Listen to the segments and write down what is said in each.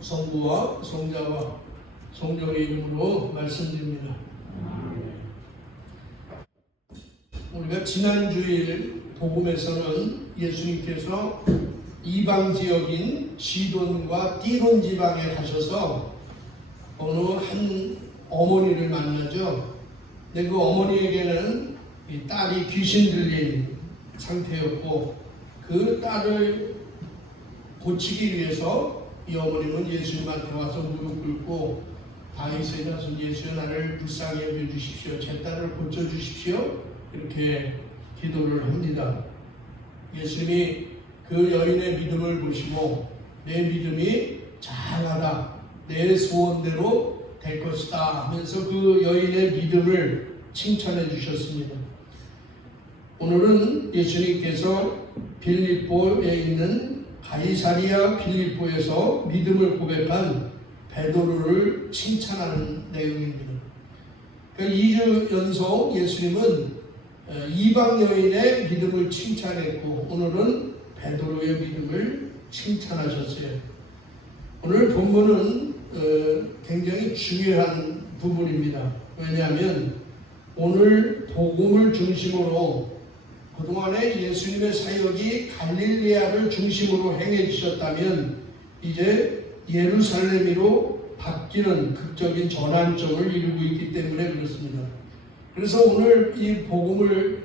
성부와 성자와 성령의 이름으로 말씀드립니다. 우리가 지난 주일 복음에서는 예수님께서 이방 지역인 시돈과 띠론 지방에 가셔서 어느 한 어머니를 만나죠. 근데 그 어머니에게는 이 딸이 귀신 들린 상태였고 그 딸을 고치기 위해서 이 어머님은 예수님한테 와서 무릎 꿇고 다윗의 자손 예수여 나를 불쌍히 여겨주십시오. 제 딸을 고쳐주십시오. 이렇게 기도를 합니다. 예수님이 그 여인의 믿음을 보시고 내 믿음이 잘하다. 내 소원대로 될 것이다 하면서 그 여인의 믿음을 칭찬해 주셨습니다. 오늘은 예수님께서 빌립보에 있는 가이사리아 빌립보에서 믿음을 고백한 베드로를 칭찬하는 내용입니다. 그러니까 2주 연속 예수님은 이방 여인의 믿음을 칭찬했고 오늘은 베드로의 믿음을 칭찬하셨어요. 오늘 본문은 굉장히 중요한 부분입니다. 왜냐하면 오늘 복음을 중심으로 그동안에 예수님의 사역이 갈릴레아를 중심으로 행해주셨다면 이제 예루살렘으로 바뀌는 극적인 전환점을 이루고 있기 때문에 그렇습니다. 그래서 오늘 이 복음을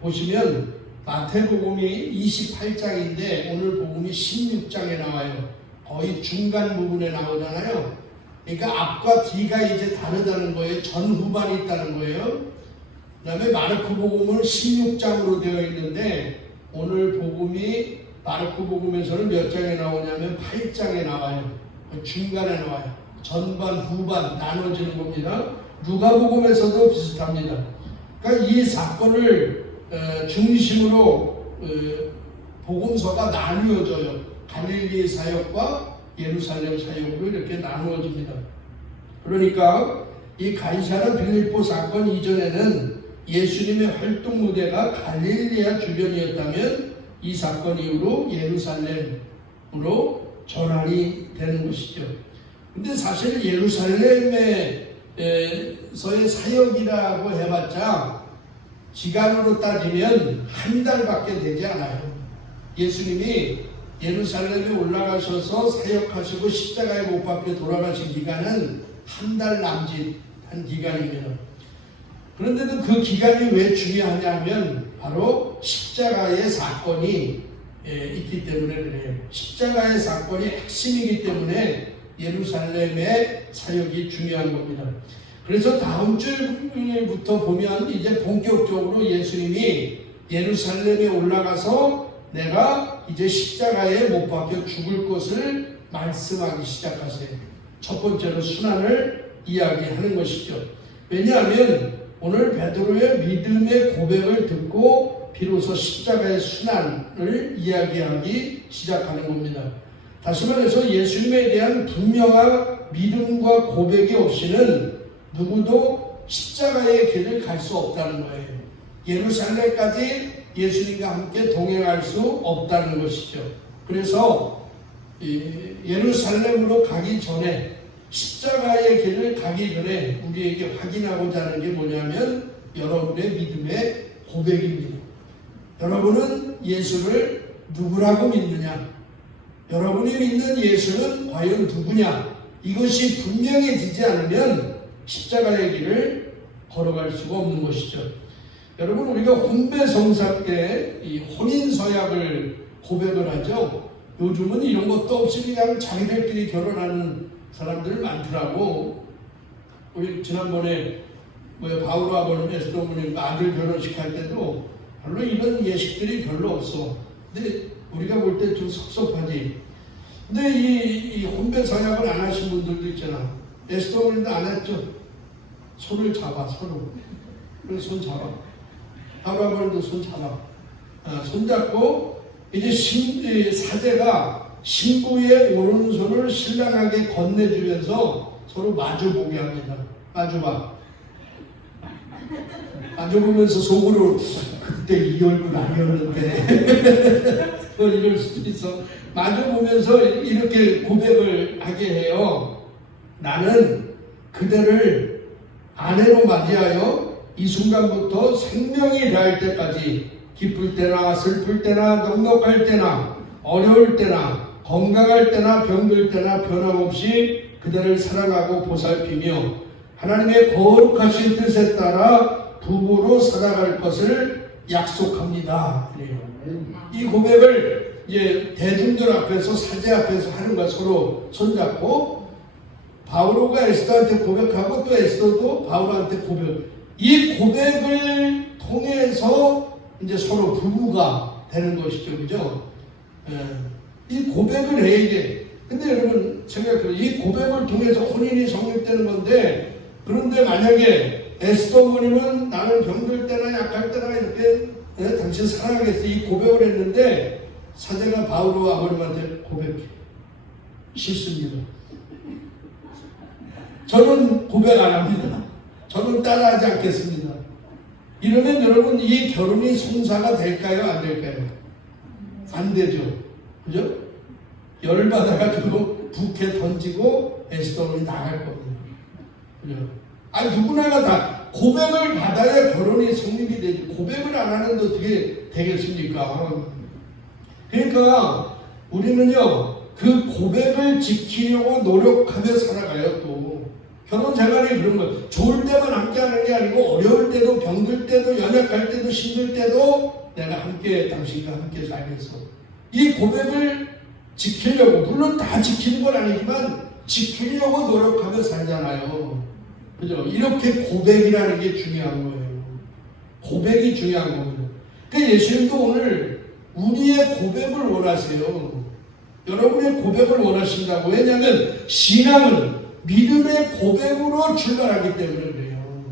보시면 마태복음이 28장인데 오늘 복음이 16장에 나와요. 거의 중간 부분에 나오잖아요. 그러니까 앞과 뒤가 이제 다르다는 거예요. 전후반이 있다는 거예요. 그 다음에 마르코 복음은 16장으로 되어 있는데 오늘 복음이 마르코 복음에서는 몇 장에 나오냐면 8장에 나와요. 중간에 나와요. 전반 후반 나눠지는 겁니다. 누가복음에서도 비슷합니다. 그러니까 이 사건을 중심으로 복음서가 나누어져요. 갈릴리 사역과 예루살렘 사역으로 이렇게 나누어집니다. 그러니까 이 가이사랴 빌립보 사건 이전에는 예수님의 활동 무대가 갈릴리아 주변이었다면 이 사건 이후로 예루살렘으로 전환이 되는 것이죠. 근데 사실 예루살렘에서의 사역이라고 해봤자 기간으로 따지면 한 달밖에 되지 않아요. 예수님이 예루살렘에 올라가셔서 사역하시고 십자가에 못 박혀 돌아가신 기간은 한 달 남짓한 기간입니다. 그런데도 그 기간이 왜 중요하냐면 바로 십자가의 사건이 있기 때문에 그래요. 십자가의 사건이 핵심이기 때문에 예루살렘의 사역이 중요한 겁니다. 그래서 다음 주부터 보면 이제 본격적으로 예수님이 예루살렘에 올라가서 내가 이제 십자가에 못 박혀 죽을 것을 말씀하기 시작하세요. 첫 번째로 순환을 이야기하는 것이죠. 왜냐하면 오늘 베드로의 믿음의 고백을 듣고 비로소 십자가의 순환을 이야기하기 시작하는 겁니다. 다시 말해서 예수님에 대한 분명한 믿음과 고백이 없이는 누구도 십자가의 길을 갈 수 없다는 거예요. 예루살렘까지 예수님과 함께 동행할 수 없다는 것이죠. 그래서 예루살렘으로 가기 전에 십자가의 길을 가기 전에 우리에게 확인하고자 하는 게 뭐냐면 여러분의 믿음의 고백입니다. 여러분은 예수를 누구라고 믿느냐? 여러분이 믿는 예수는 과연 누구냐? 이것이 분명해지지 않으면 십자가의 길을 걸어갈 수가 없는 것이죠. 여러분 우리가 혼배성사 때 이 혼인서약을 고백을 하죠. 요즘은 이런 것도 없이 그냥 자기들끼리 결혼하는 사람들 많더라고. 우리 지난번에 바울 아버님 에스더 어머님 아들 결혼식 할 때도 별로 이런 예식들이 별로 없어. 근데 우리가 볼 때 좀 섭섭하지. 근데 이 혼배서약을 안 하신 분들도 있잖아. 에스더 어머님도 안 했죠. 손을 잡아 서로. 그래서 손 잡아. 바울 아버님도 손 잡아. 손 잡고 이제 사제가 신부의 오른손을 신랑에게 건네주면서 서로 마주보게 합니다. 마주봐. 마주보면서 속으로 그때 이 얼굴 아니었는데 이럴 수도 있어. 마주 보면서 이렇게 고백을 하게 해요. 나는 그대를 아내로 맞이하여 이 순간부터 생명이 다할 때까지 기쁠 때나 슬플 때나 넉넉할 때나 어려울 때나 건강할 때나 병들 때나 변함없이 그대를 사랑하고 보살피며 하나님의 거룩하신 뜻에 따라 부부로 살아갈 것을 약속합니다. 그래요. 이 고백을 이제 대중들 앞에서 사제 앞에서 하는 거야. 서로 손잡고 바울가 에스더한테 고백하고 또 에스더도 바울한테 고백. 이 고백을 통해서 이제 서로 부부가 되는 것이죠, 그죠? 이 고백을 해야 돼. 근데 여러분 생각해요. 이 고백을 통해서 혼인이 성립되는 건데, 그런데 만약에 에스더 어머님은 나는 병들 때나 약할 때나 이렇게 당신 사랑하겠어 이 고백을 했는데 사제가 바울 아버님한테 고백해. 싫습니다. 저는 고백 안 합니다. 저는 따라하지 않겠습니다. 이러면 여러분 이 결혼이 성사가 될까요? 안 될까요? 안 되죠. 그죠? 열받아가지고 부케 던지고 에스더는 나갈 겁니다. 그죠? 아니 누구나가 다 고백을 받아야 결혼이 성립이 되지. 고백을 안 하는데 어떻게 되겠습니까? 그러니까 우리는요 그 고백을 지키려고 노력하며 살아가요. 또 결혼 생활이 그런 거예요. 좋을 때만 함께 하는 게 아니고 어려울 때도 병들 때도 연약할 때도 힘들 때도 내가 함께 당신과 함께 살겠어. 이 고백을 지키려고, 물론 다 지키는 건 아니지만 지키려고 노력하며 살잖아요. 그죠? 이렇게 고백이라는 게 중요한 거예요. 고백이 중요한 겁니다. 그러니까 예수님도 오늘 우리의 고백을 원하세요. 여러분의 고백을 원하신다고. 왜냐하면 신앙은 믿음의 고백으로 출발하기 때문에 그래요.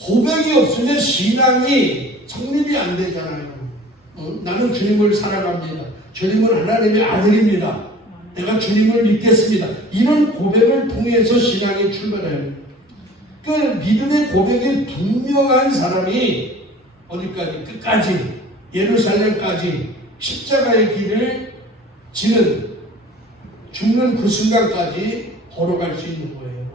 고백이 없으면 신앙이 성립이 안 되잖아요. 나는 주님을 사랑합니다. 주님은 하나님의 아들입니다. 내가 주님을 믿겠습니다. 이런 고백을 통해서 신앙이 출발해야 합니다. 그 믿음의 고백이 분명한 사람이 어디까지? 끝까지 예루살렘까지 십자가의 길을 지는 죽는 그 순간까지 걸어갈 수 있는 거예요.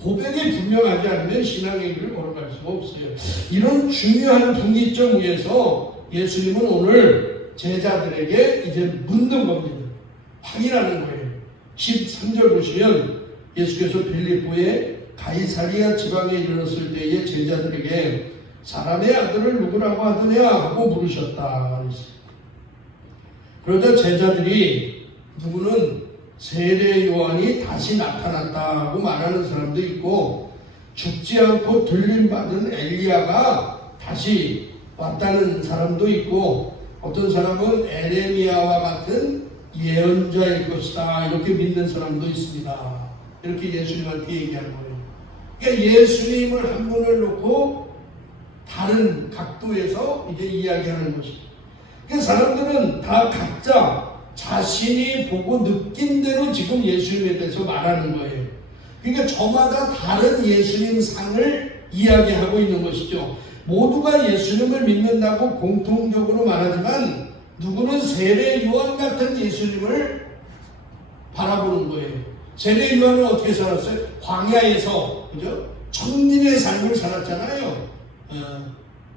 고백이 분명하지 않으면 신앙의 길을 걸어갈 수가 없어요. 이런 중요한 분기점 위에서 예수님은 오늘 제자들에게 이제 묻는 겁니다. 확인하는 거예요. 13절 보시면 예수께서 빌립보의 가이사리아 지방에 이르렀을 때에 제자들에게 사람의 아들을 누구라고 하더냐 하고 물으셨다. 그러자 제자들이 누구는 세례 요한이 다시 나타났다고 말하는 사람도 있고 죽지 않고 들림받은 엘리야가 다시 왔다는 사람도 있고 어떤 사람은 에레미야와 같은 예언자일 것이다 이렇게 믿는 사람도 있습니다. 이렇게 예수님한테 얘기하는 거예요. 그러니까 예수님을 한 분을 놓고 다른 각도에서 이제 이야기하는 것입니다. 그러니까 사람들은 다 각자 자신이 보고 느낀 대로 지금 예수님에 대해서 말하는 거예요. 그러니까 저마다 다른 예수님 상을 이야기하고 있는 것이죠. 모두가 예수님을 믿는다고 공통적으로 말하지만 누구는 세례 요한 같은 예수님을 바라보는 거예요. 세례 요한은 어떻게 살았어요? 광야에서 그죠? 천민의 삶을 살았잖아요.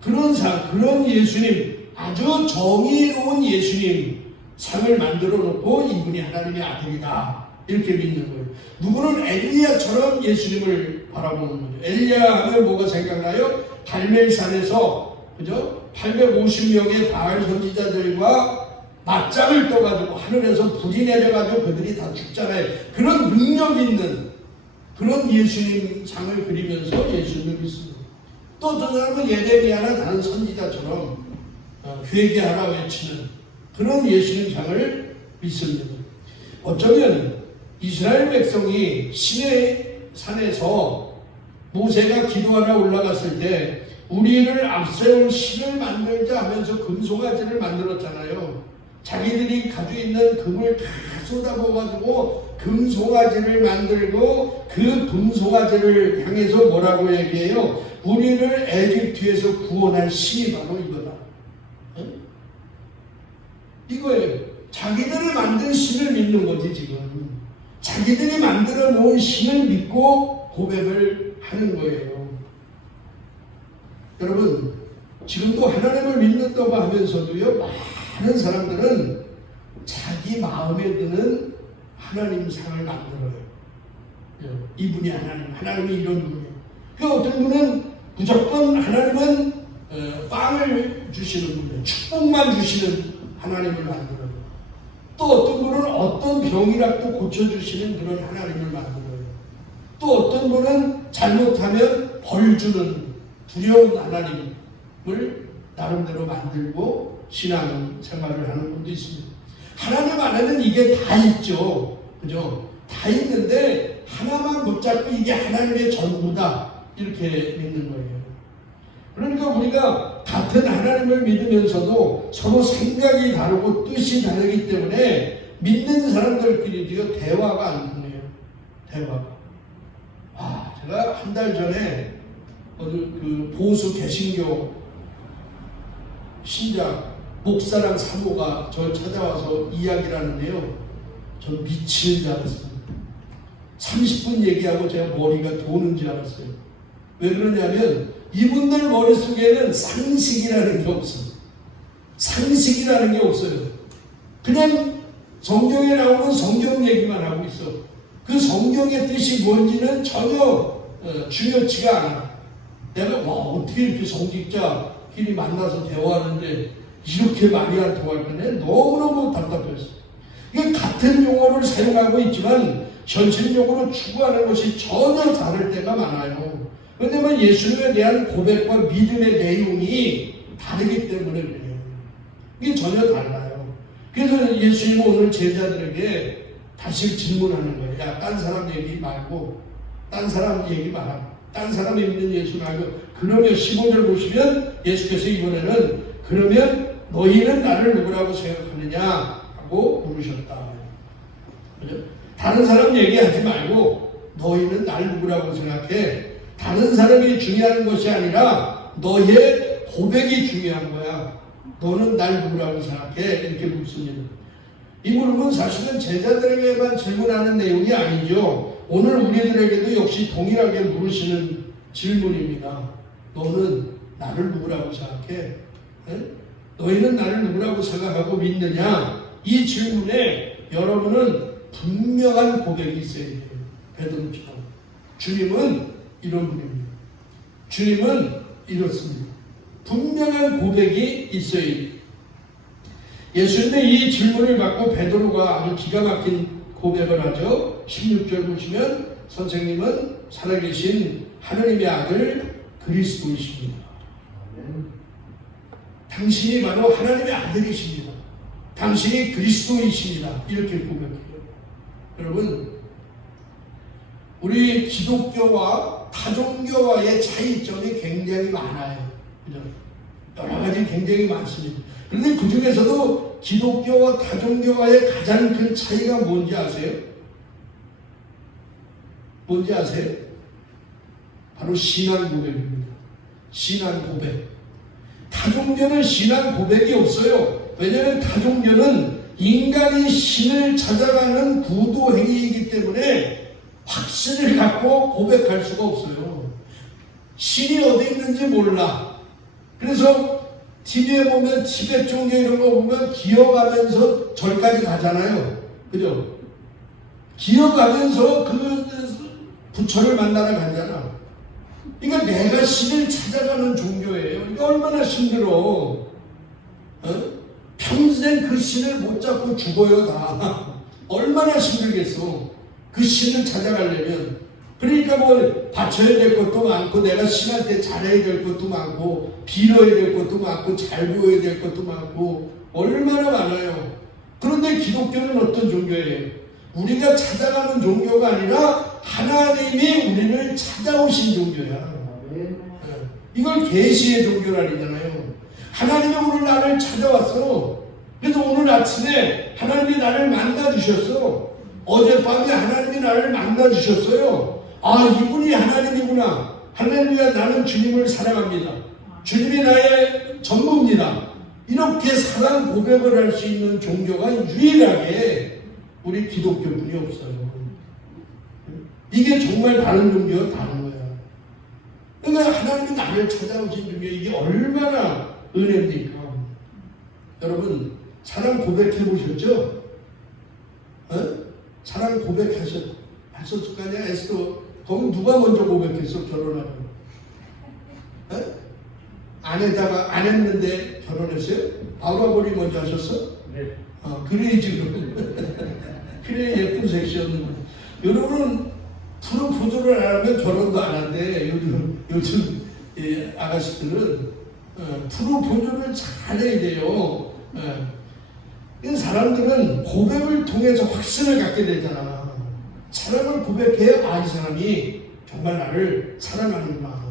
그런 예수님, 아주 정의로운 예수님 상을 만들어 놓고 이분이 하나님의 아들이다 이렇게 믿는 거예요. 누구는 엘리야처럼 예수님을 바라보는 거죠. 엘리야 하면 뭐가 생각나요? 갈멜산에서 그죠? 850명의 바알 선지자들과 맞짱을 떠가지고 하늘에서 불이 내려가지고 그들이 다 죽잖아요. 그런 능력 있는 그런 예수님 상을 그리면서 예수님을 믿습니다. 또 어떤 사람은 예레미야나 다른 선지자처럼 회개하라 외치는 그런 예수님 상을 믿습니다. 어쩌면 이스라엘 백성이 시내 산에서 모세가 기도하러 올라갔을 때 우리를 앞세울 신을 만들자 하면서 금송아지를 만들었잖아요. 자기들이 가지고 있는 금을 다 쏟아부어가지고 금송아지를 만들고 그 금송아지를 향해서 뭐라고 얘기해요? 우리를 애굽에서 구원한 신이 바로 이거다. 이거예요. 자기들이 만든 신을 믿는 거지 지금. 자기들이 만들어 놓은 신을 믿고 고백을 하는 거예요. 여러분, 지금도 하나님을 믿는다고 하면서도요, 많은 사람들은 자기 마음에 드는 하나님 상을 만들어요. 이분이 하나님이 이런 분이에요. 그 어떤 분은 무조건 하나님은 빵을 주시는 분이에요. 축복만 주시는 하나님을 만들어요. 또 어떤 분은 어떤 병이라도 고쳐주시는 그런 하나님을 만들어요. 또 어떤 분은 잘못하면 벌 주는 두려운 하나님을 나름대로 만들고 신앙 생활을 하는 분도 있습니다. 하나님 안에는 이게 다 있죠. 그죠? 다 있는데 하나만 붙잡고 이게 하나님의 전부다. 이렇게 믿는 거예요. 그러니까 우리가 같은 하나님을 믿으면서도 서로 생각이 다르고 뜻이 다르기 때문에 믿는 사람들끼리도 대화가 안 통해요. 대화가. 제가 한 달 전에 그 보수 개신교 신장 목사랑 사모가 저 찾아와서 이야기를 하는데요. 전 미치는 줄 알았어요. 30분 얘기하고 제가 머리가 도는 줄 알았어요. 왜 그러냐면 이분들 머릿속에는 상식이라는 게 없어요. 상식이라는 게 없어요. 그냥 성경에 나오는 성경 얘기만 하고 있어. 그 성경의 뜻이 뭔지는 전혀 중요치가 않아. 내가 어떻게 이렇게 성직자끼리 만나서 대화하는데 이렇게 말이 안 통할 거네. 너무너무 답답했어. 이게 같은 용어를 사용하고 있지만 현실적으로 추구하는 것이 전혀 다를 때가 많아요. 왜냐하면 예수님에 대한 고백과 믿음의 내용이 다르기 때문에 그래요. 이게 전혀 달라요. 그래서 예수님은 오늘 제자들에게 다시 질문하는 거예요. 야, 딴 사람 얘기 말고, 딴 사람 얘기 말고, 딴 사람이 믿는 예수 말고, 그러면 15절 보시면 예수께서 이번에는 그러면 너희는 나를 누구라고 생각하느냐 하고 물으셨다. 그죠? 다른 사람 얘기하지 말고 너희는 나를 누구라고 생각해? 다른 사람이 중요한 것이 아니라 너의 고백이 중요한 거야. 너는 날 누구라고 생각해? 이렇게 묻습니다. 이 물음은 사실은 제자들에게만 질문하는 내용이 아니죠. 오늘 우리들에게도 역시 동일하게 물으시는 질문입니다. 너는 나를 누구라고 생각해? 너희는 나를 누구라고 생각하고 믿느냐? 이 질문에 여러분은 분명한 고백이 있어야 돼요. 베드로처럼. 주님은 이런 분입니다. 주님은 이렇습니다. 분명한 고백이 있어야 돼요. 예수님의 이 질문을 받고 베드로가 아주 기가 막힌 고백을 하죠. 16절 보시면 선생님은 살아계신 하나님의 아들 그리스도이십니다. 당신이 바로 하나님의 아들이십니다. 당신이 그리스도이십니다. 이렇게 고백해요. 여러분, 우리 기독교와 타종교와의 차이점이 굉장히 많아요. 그죠? 여러 가지 굉장히 많습니다. 그런데 그 중에서도 기독교와 타종교와의 가장 큰 차이가 뭔지 아세요? 뭔지 아세요? 바로 신앙 고백입니다. 신앙 고백. 타종교는 신앙 고백이 없어요. 왜냐하면 타종교는 인간이 신을 찾아가는 구도 행위이기 때문에 확신을 갖고 고백할 수가 없어요. 신이 어디 있는지 몰라. 그래서 TV에 보면 티벳 종교 이런 거 보면 기어가면서 절까지 가잖아요. 그죠? 기어가면서 그 부처를 만나러 가잖아. 그러니까 내가 신을 찾아가는 종교예요. 이거 얼마나 힘들어. 평생 그 신을 못 잡고 죽어요 다. 얼마나 힘들겠어. 그 신을 찾아가려면. 그러니까 뭐 바쳐야 될 것도 많고 내가 신한테 잘해야 될 것도 많고 빌어야 될 것도 많고 잘 보여야 될 것도 많고 얼마나 많아요. 그런데 기독교는 어떤 종교예요? 우리가 찾아가는 종교가 아니라 하나님이 우리를 찾아오신 종교야. 이걸 계시의 종교라니잖아요. 하나님이 오늘 나를 찾아왔어. 그래서 오늘 아침에 하나님이 나를 만나주셨어. 어젯밤에 하나님이 나를 만나주셨어요. 아, 이분이 하나님이구나. 할렐루야, 나는 주님을 사랑합니다. 주님이 나의 전부입니다. 이렇게 사랑 고백을 할 수 있는 종교가 유일하게 우리 기독교뿐이 없어요. 이게 정말 다른 종교와 다른 거야. 그러니까 하나님이 나를 찾아오신 종교, 이게 얼마나 은혜입니까? 여러분, 사랑 고백해 보셨죠? 사랑 고백하셨을 거 아니야? 에스더, 거기 누가 먼저 고백했어? 결혼하고. 아내다가 안 했는데 결혼했어요? 바울이 먼저 하셨어? 네. 그래 지금. 그래 예쁜 섹시였는 거. 여러분은 프로포즈를 안 하면 결혼도 안 한대. 요즘 아가씨들은 프로포즈를 잘해야 돼요. 사람들은 고백을 통해서 확신을 갖게 되잖아. 사랑을 고백해야 이 사람이 정말 나를 사랑하는구나.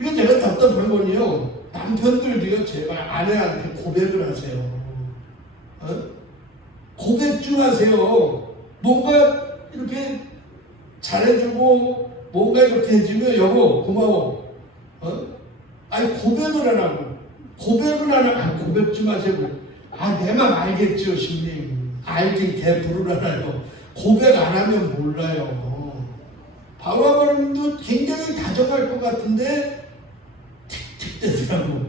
이거 제가 답답한 건요, 남편들도요, 제발 아내한테 고백을 하세요. 고백 좀 하세요. 뭔가 이렇게 잘해주고 뭔가 이렇게 해주면 여보 고마워. 아니 고백을 안 하고, 고백을 안 하고 고백 좀 하세요. 내 맘 알겠죠, 신님. 알긴 개뿔을 알아요. 고백 안 하면 몰라요. 바울도 굉장히 다정할 것 같은데 틱틱 되더라고.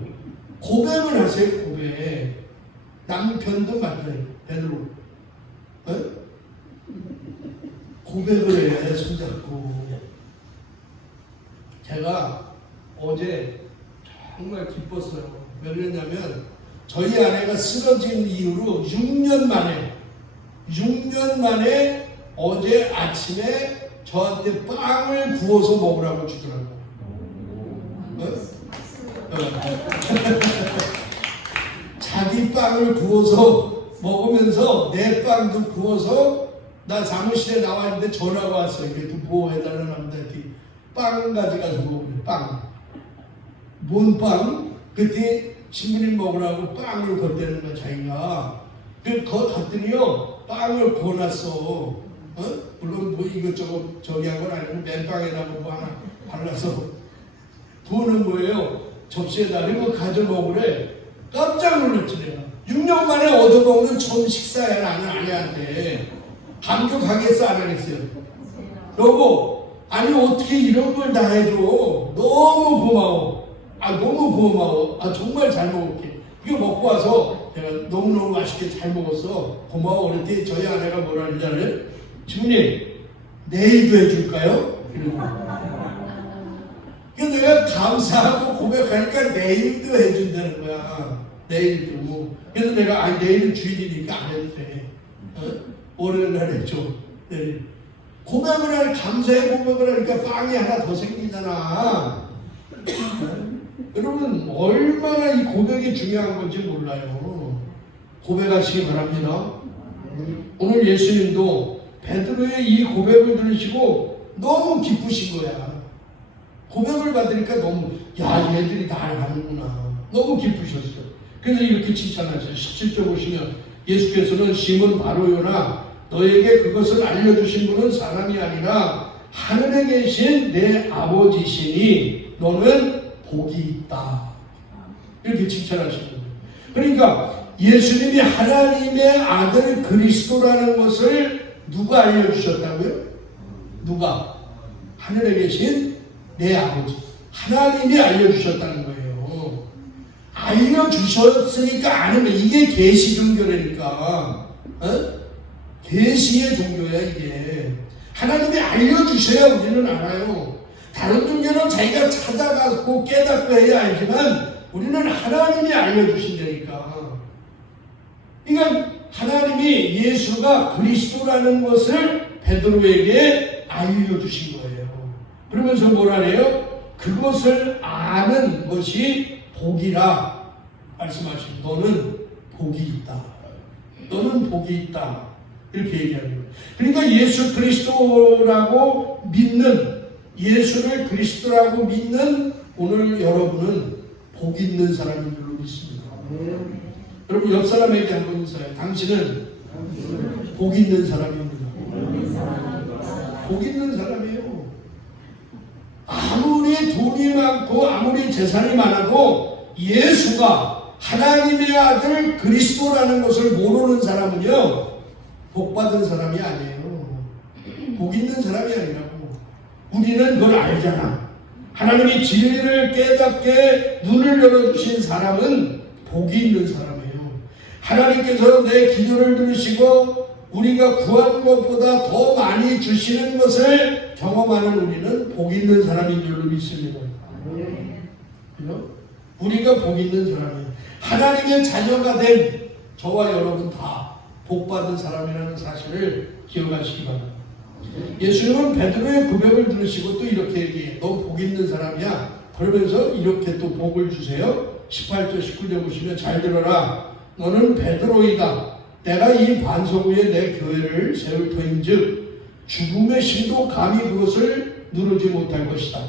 고백을 하세요, 고백. 남편도 맞아요, 베드로. 고백을 해, 손잡고. 제가 어제 정말 기뻤어요. 왜 그랬냐면 저희 아내가 쓰러진 이후로 6년 만에 어제 아침에 저한테 빵을 구워서 먹으라고 주더라고요. 자기 빵을 구워서 먹으면서 내 빵도 구워서, 나 사무실에 나와 있는데 전화가 왔어요. 이렇게 보호해달라는 남자한테 빵 가져가서 먹으면 빵. 뭔 빵? 그때 신부님 먹으라고 빵을 걷대는 거야, 자기가. 걷더니요, 빵을 구워놨어. 물론 뭐 이것저것 저기 한 건 아니고 맨빵에다 뭐 하나 발라서 구우는 거예요. 접시에다. 그리고 가져 먹으래. 깜짝 놀랐지 내가. 6년 만에 얻어먹는 처음 식사야, 나는 아내한테. 감격하겠어, 안 하겠어요? 여보, 아니 어떻게 이런 걸 다 해줘. 너무 고마워. 너무 고마워. 정말 잘 먹을게. 이거 먹고 와서 내가 너무너무 맛있게 잘 먹었어. 고마워. 그랬더니 저희 아내가 뭐라 그러잖아요. 주님, 내일도 해줄까요? 그래서 내가 감사하고 고백하니까 내일도 해준다는 거야. 내일도. 그래서 내가 내일은 주일이니까 안 해도 돼. 월요일날 해줘. 내일. 고백을 할, 감사의 고백을 하니까 빵이 하나 더 생기잖아. 여러분, 얼마나 이 고백이 중요한 건지 몰라요. 고백하시기 바랍니다. 오늘 예수님도 베드로의 이 고백을 들으시고 너무 기쁘신 거야. 고백을 받으니까 너무, 얘들이 나를 아는구나. 너무 기쁘셨어. 그래서 이렇게 칭찬하세요. 17절 보시면 예수께서는 시몬 바로요나 너에게 그것을 알려주신 분은 사람이 아니라 하늘에 계신 내 아버지시니 너는 복이 있다. 이렇게 칭찬하시는 거예요. 그러니까 예수님이 하나님의 아들 그리스도라는 것을 누가 알려주셨다고요? 누가? 하늘에 계신 내 아버지. 하나님이 알려주셨다는 거예요. 알려주셨으니까 아는 거예요. 이게 계시 종교라니까. 계시의 종교야 이게. 하나님이 알려주셔야 우리는 알아요. 다른 종교는 자기가 찾아가고 깨닫고 해야 알지만 우리는 하나님이 알려주신다니까. 그러니까 하나님이 예수가 그리스도라는 것을 베드로에게 알려주신 거예요. 그러면서 뭐라 해요? 그것을 아는 것이 복이라 말씀하시고 너는 복이 있다. 너는 복이 있다. 이렇게 얘기하는 거예요. 그러니까 예수 그리스도라고 믿는, 예수를 그리스도라고 믿는 오늘 여러분은 복 있는 사람인 줄로 믿습니다. 여러분 옆 사람에게 한번 인사해요. 당신은 복 있는 사람입니다. 복 있는 사람이에요. 아무리 돈이 많고 아무리 재산이 많아도 예수가 하나님의 아들 그리스도라는 것을 모르는 사람은요, 복받은 사람이 아니에요. 복 있는 사람이 아니라고. 우리는 그걸 알잖아. 하나님이 진리를 깨닫게 눈을 열어주신 사람은 복이 있는 사람이에요. 하나님께서 내 기도를 들으시고 우리가 구한 것보다 더 많이 주시는 것을 경험하는 우리는 복 있는 사람인 줄로 믿습니다. 그죠? 우리가 복 있는 사람이에요. 하나님의 자녀가 된 저와 여러분 다 복받은 사람이라는 사실을 기억하시기 바랍니다. 예수님은 베드로의 고백을 들으시고 또 이렇게 얘기해요. 너 복 있는 사람이야. 그러면서 이렇게 또 복을 주세요. 18절 19절 보시면 잘 들어라. 너는 베드로이다. 내가 이 반석 위에 내 교회를 세울 터인즉 죽음의 신도 감히 그것을 누르지 못할 것이다.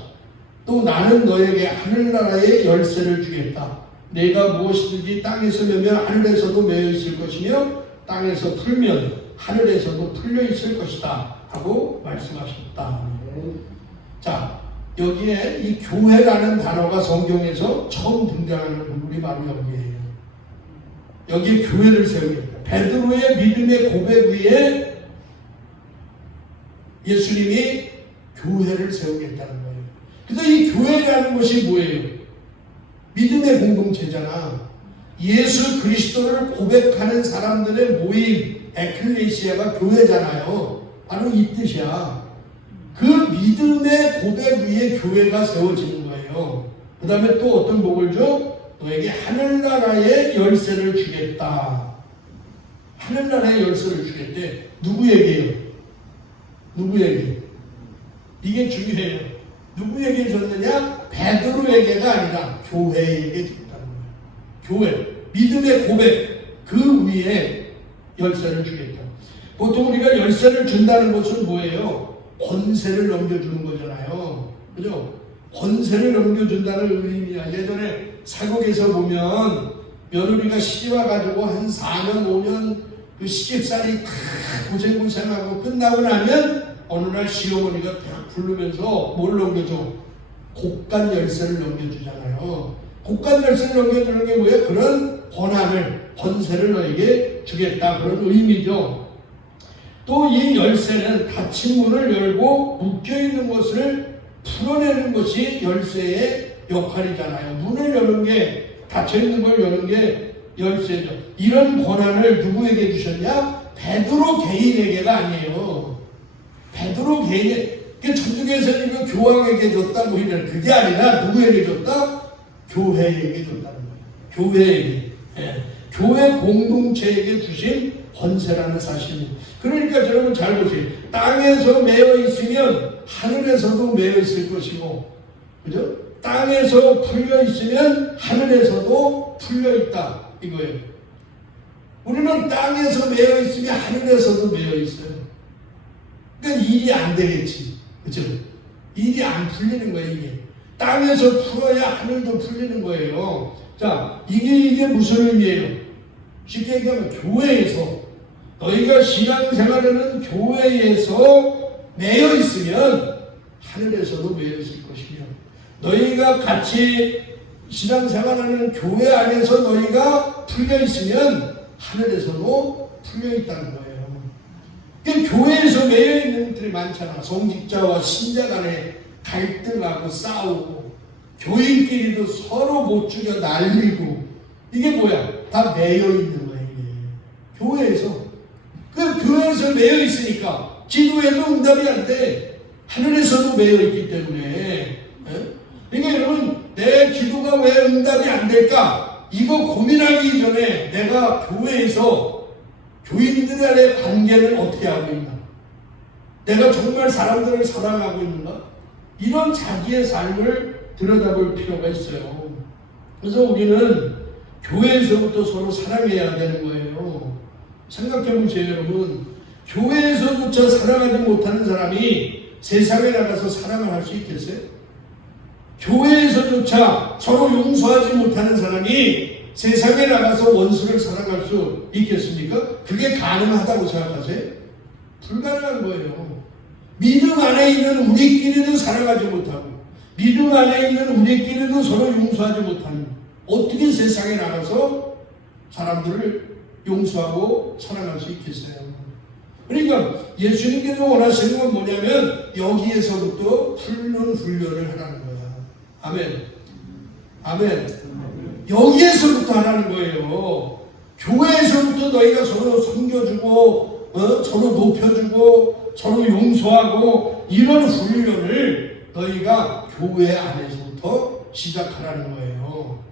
또 나는 너에게 하늘나라의 열쇠를 주겠다. 내가 무엇이든지 땅에서 매면 하늘에서도 매여 있을 것이며 땅에서 풀면 하늘에서도 풀려 있을 것이다 하고 말씀하셨다. 자, 여기에 이 교회라는 단어가 성경에서 처음 등장하는 부분이 바로 여기에요. 여기 교회를 세우겠다. 베드로의 믿음의 고백 위에 예수님이 교회를 세우겠다는 거예요. 그래서 이 교회라는 것이 뭐예요? 믿음의 공동체잖아. 예수 그리스도를 고백하는 사람들의 모임, 에클레시아가 교회잖아요. 바로 이 뜻이야. 그 믿음의 고백 위에 교회가 세워지는 거예요. 그 다음에 또 어떤 복을 줘? 너에게 하늘나라의 열쇠를 주겠다. 하늘나라의 열쇠를 주겠대. 누구에게요? 누구에게? 이게 중요해요. 누구에게 줬느냐? 베드로에게가 아니라 교회에게 줬다는 거예요. 교회, 믿음의 고백, 그 위에 열쇠를 주겠다. 보통 우리가 열쇠를 준다는 것은 뭐예요? 권세를 넘겨주는 거잖아요. 그죠? 권세를 넘겨준다는 의미야. 예전에 사국에서 보면 며느리가 시집와가지고 한 4년, 5년 그 시집살이 다 고생하고 끝나고 나면 어느 날 시어머니가 딱 부르면서 뭘 넘겨줘? 곡간 열쇠를 넘겨주잖아요. 곡간 열쇠를 넘겨주는 게 뭐예요? 그런 권한을, 권세를 너에게 주겠다. 그런 의미죠. 또 이 열쇠는 닫힌 문을 열고 묶여있는 것을 풀어내는 것이 열쇠의 역할이잖아요. 문을 여는 게, 닫혀있는 걸 여는 게 열쇠죠. 이런 권한을 누구에게 주셨냐? 베드로 개인에게가 아니에요. 베드로 개인에, 천주교에서는 이거 교황에게 줬다, 뭐 이런, 그게 아니라 누구에게 줬다? 교회에게 줬다는 거예요. 교회에게. 예. 교회 공동체에게 주신 권세라는 사실입니다. 그러니까 여러분 잘 보세요. 땅에서 매여 있으면 하늘에서도 매여 있을 것이고, 그죠? 땅에서 풀려 있으면 하늘에서도 풀려 있다. 이거예요. 우리는 땅에서 매여 있으면 하늘에서도 매여 있어요. 그러니까 일이 안 되겠지. 그죠? 일이 안 풀리는 거예요, 이게. 땅에서 풀어야 하늘도 풀리는 거예요. 자, 이게 무슨 의미예요? 쉽게 얘기하면 교회에서, 너희가 신앙생활하는 교회에서 매여 있으면 하늘에서도 매여 있을 것이며, 너희가 같이 신앙생활하는 교회 안에서 너희가 풀려 있으면 하늘에서도 풀려 있다는 거예요. 교회에서 매여 있는 것들이 많잖아. 성직자와 신자 간에 갈등하고 싸우고, 교인끼리도 서로 못 죽여 날리고, 이게 뭐야? 다 매여 있는 거예요. 교회에서. 그 교회에서 매여 있으니까 기도에도 응답이 안 돼. 하늘에서도 매여 있기 때문에. 그러니까 여러분, 내 기도가 왜 응답이 안 될까? 이거 고민하기 전에 내가 교회에서 교인들의 관계를 어떻게 하고 있나? 내가 정말 사람들을 사랑하고 있는가? 이런 자기의 삶을 들여다볼 필요가 있어요. 그래서 우리는 교회에서부터 서로 사랑해야 되는 거예요. 생각해보세요, 여러분. 교회에서조차 사랑하지 못하는 사람이 세상에 나가서 사랑을 할 수 있겠어요? 교회에서조차 서로 용서하지 못하는 사람이 세상에 나가서 원수를 사랑할 수 있겠습니까? 그게 가능하다고 생각하세요? 불가능한 거예요. 믿음 안에 있는 우리끼리도 사랑하지 못하고, 믿음 안에 있는 우리끼리도 서로 용서하지 못하는, 어떻게 세상에 나가서 사람들을 용서하고 사랑할 수 있겠어요? 그러니까 예수님께서 원하시는 건 뭐냐면 여기에서부터 풀는 훈련을 하라는 거야. 아멘. 아멘. 여기에서부터 하라는 거예요. 교회에서부터 너희가 서로 섬겨주고 서로 높여주고 서로 용서하고 이런 훈련을 너희가 교회 안에서부터 시작하라는 거예요.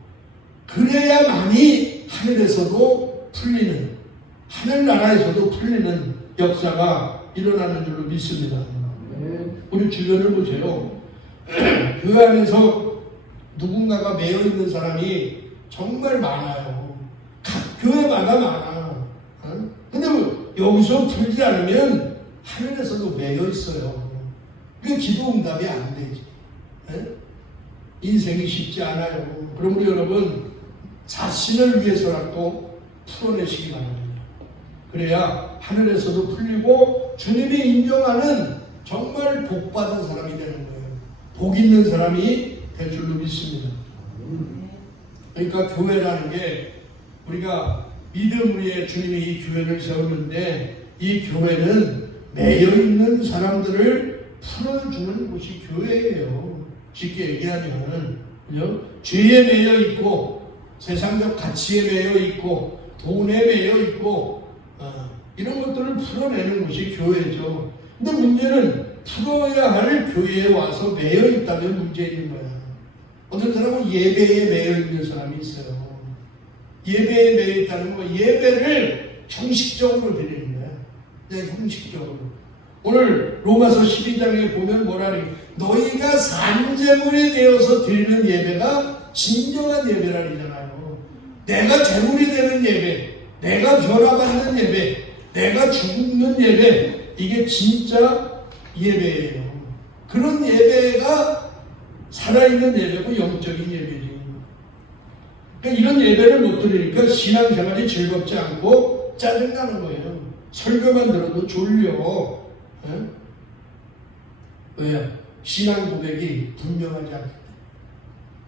그래야만이 하늘에서도 풀리는, 하늘나라에서도 풀리는 역사가 일어나는 줄로 믿습니다. 우리 주변을 보세요. 교회 안에서 누군가가 매여 있는 사람이 정말 많아요. 각 교회마다 많아. 근데 여기서 풀지 않으면 하늘에서도 매여 있어요. 그 기도 응답이 안 되지. 인생이 쉽지 않아요. 그러므로 여러분 자신을 위해서라도 풀어내시기 바랍니다. 그래야 하늘에서도 풀리고 주님이 인정하는 정말 복받은 사람이 되는 거예요. 복 있는 사람이 될 줄로 믿습니다. 그러니까 교회라는 게 우리가 믿음 위에 주님이 이 교회를 세우는데 이 교회는 매여 있는 사람들을 풀어주는 곳이 교회예요. 쉽게 얘기하면 죄에 매여 있고 세상적 가치에 매여 있고 돈에 매여 있고 이런 것들을 풀어내는 것이 교회죠. 근데 문제는 풀어야 할 교회에 와서 매여 있다면 문제 있는 거야. 어떤 사람은 예배에 매여 있는 사람이 있어요. 예배에 매여 있다는 거, 예배를 형식적으로 드리는 거야. 네, 형식적으로. 오늘 로마서 12장에 보면 뭐라니? 너희가 산제물이 되어서 드리는 예배가 진정한 예배라잖아요. 내가 제물이 되는 예배, 내가 변화받는 예배, 내가 죽는 예배, 이게 진짜 예배예요. 그런 예배가 살아있는 예배고 영적인 예배지. 그러니까 이런 예배를 못 드리니까 신앙생활이 즐겁지 않고 짜증나는 거예요. 설교만 들어도 졸려. 왜요? 신앙 고백이 분명하지 않기 때문에.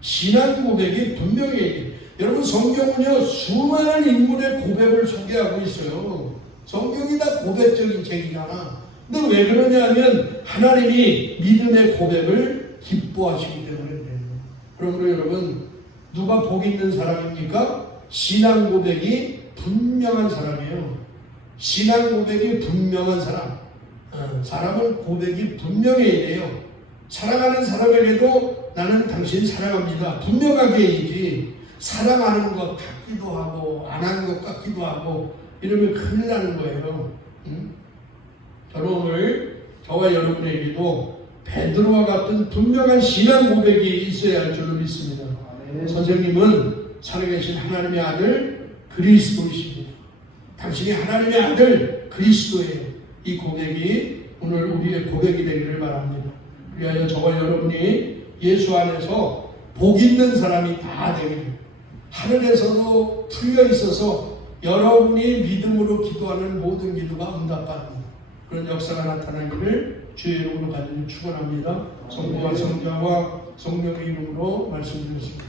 신앙 고백이 분명히 여러분 성경은요 수많은 인물의 고백을 소개하고 있어요. 성경이 다 고백적인 책이잖아. 근데 왜 그러냐면 하나님이 믿음의 고백을 기뻐하시기 때문에 그래요. 그러므로 여러분 누가 복 있는 사람입니까? 신앙 고백이 분명한 사람이에요. 신앙 고백이 분명한 사람. 사람은 고백이 분명해야 돼요. 사랑하는 사람에게도 나는 당신 사랑합니다. 분명하게 얘기지. 사랑하는 것 같기도 하고 안 하는 것 같기도 하고 이러면 큰일 나는 거예요. 저는 오늘 저와 여러분에게도 베드로와 같은 분명한 신앙 고백이 있어야 할 줄로 믿습니다. 선생님은 살아계신 하나님의 아들 그리스도이십니다. 당신이 하나님의 아들 그리스도예요. 이 고백이 오늘 우리의 고백이 되기를 바랍니다. 그리하여 저와 여러분이 예수 안에서 복 있는 사람이 다 되기를, 하늘에서도 풀려 있어서 여러분이 믿음으로 기도하는 모든 기도가 응답받는 그런 역사가 나타나기를 주의 이름으로 간절히 축원합니다. 성부와 성자와 성령의 이름으로 말씀드렸습니다.